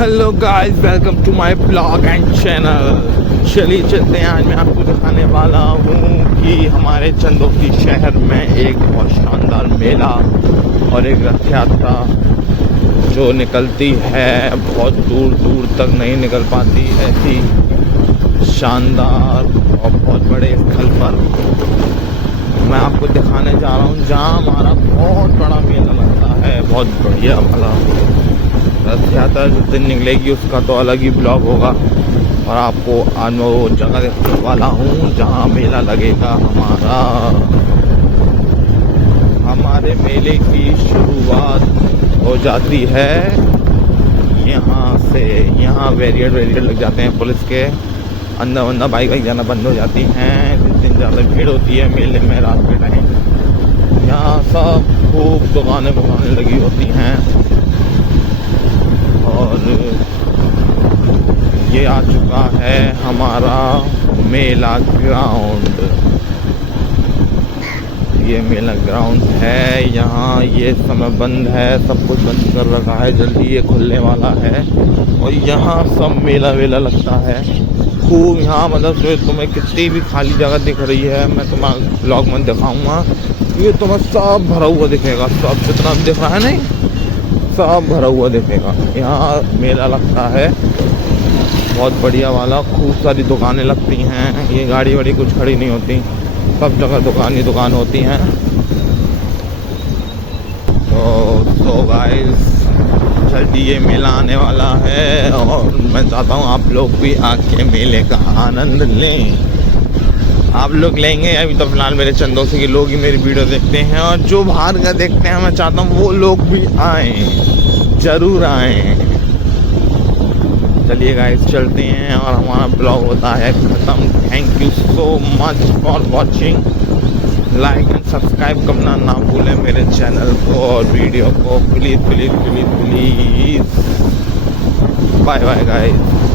Hello guys, welcome to my blog and channel. चलिए चलते हैं। आज मैं आपको दिखाने वाला हूँ कि हमारे चंदौती शहर में एक बहुत शानदार मेला और एक रथ यात्रा जो निकलती है, बहुत दूर दूर तक नहीं निकल पाती, ऐसी शानदार और बहुत बड़े स्थल पर मैं आपको दिखाने जा रहा हूँ, जहाँ हमारा बहुत बड़ा मेला लगता है, बहुत बढ़िया वाला। रथ यात्रा जिस दिन निकलेगी उसका तो अलग ही ब्लॉग होगा, और आपको आज मैं वो जगह दिखाने वाला हूँ जहाँ मेला लगेगा हमारा। हमारे मेले की शुरुआत हो जाती है यहाँ से। यहाँ बैरियर लग जाते हैं पुलिस के, अंदर बाइक जाना बंद हो जाती हैं जिस दिन ज़्यादा भीड़ होती है मेले में रात के टाइम। यहाँ सब खूब दुकानें लगी होती हैं, और ये आ चुका है हमारा मेला ग्राउंड। ये मेला ग्राउंड है। यहाँ ये समय बंद है, सब कुछ बंद कर रखा है, जल्दी ये खुलने वाला है। और यहाँ सब मेला लगता है खूब। यहाँ मतलब तुम्हें कितनी भी खाली जगह दिख रही है, मैं तुम्हें ब्लॉग में दिखाऊंगा, ये तुम्हें सब भरा हुआ दिखेगा। सब जितना दिख रहा है नहीं, सब भरा हुआ दिखेगा। यहाँ मेला लगता है बहुत बढ़िया वाला, खूब सारी दुकानें लगती हैं। ये गाड़ी वाड़ी कुछ खड़ी नहीं होती, सब जगह दुकान ही दुकान होती हैं। तो गाइस, जल्दी ये मेला आने वाला है, और मैं चाहता हूँ आप लोग भी आके मेले का आनंद लें। आप लोग लेंगे? अभी तो फिलहाल मेरे चंदौसी के लोग ही मेरी वीडियो देखते हैं, और जो बाहर का देखते हैं मैं चाहता हूँ वो लोग भी आएँ, ज़रूर आएँ। चलिए गाइस चलते हैं, और हमारा ब्लॉग होता है ख़त्म। Thank you so much for watching. Like and subscribe करना ना भूलें मेरे चैनल को और वीडियो को, प्लीज़। Bye bye guys.